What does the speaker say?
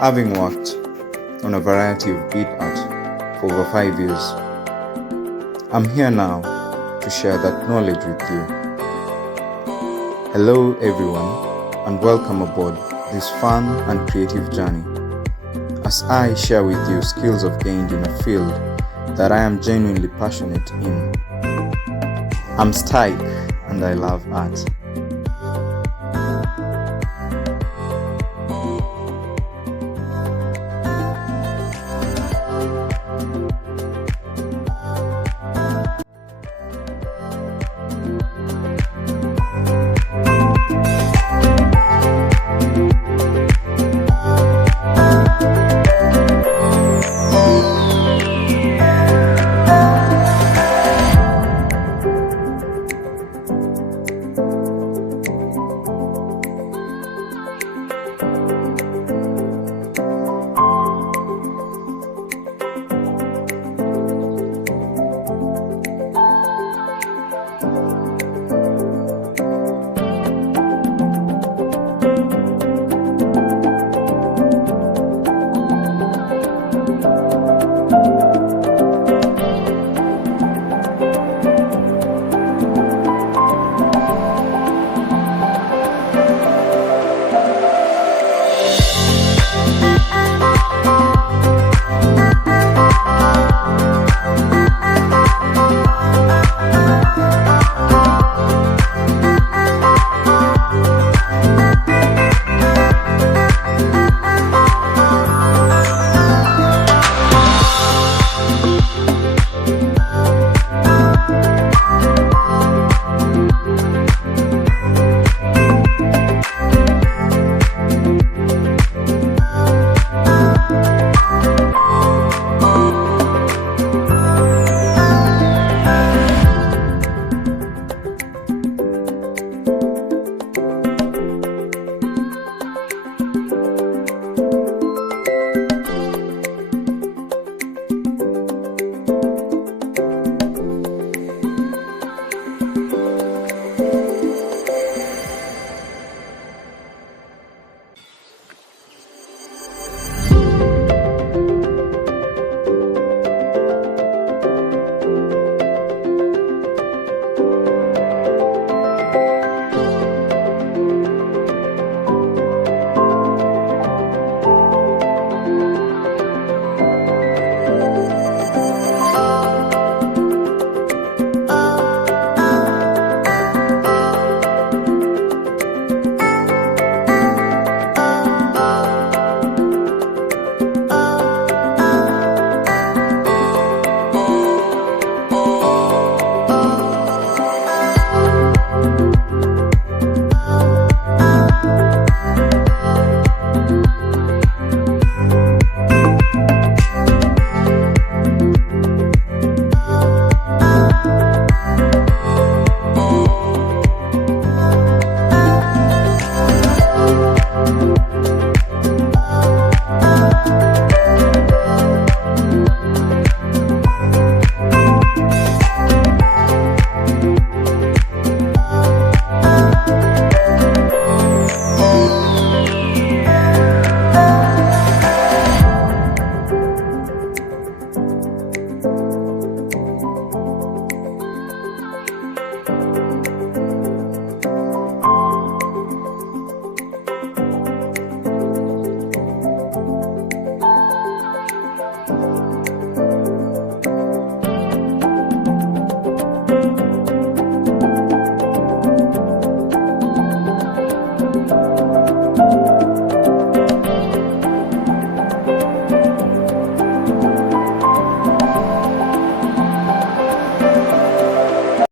having worked on a variety of bead art for over 5 years. I'm here now to share that knowledge with you. Hello everyone, and welcome aboard this fun and creative journey as I share with you skills I've gained in a field that I am genuinely passionate in. I'm Stike and I love art.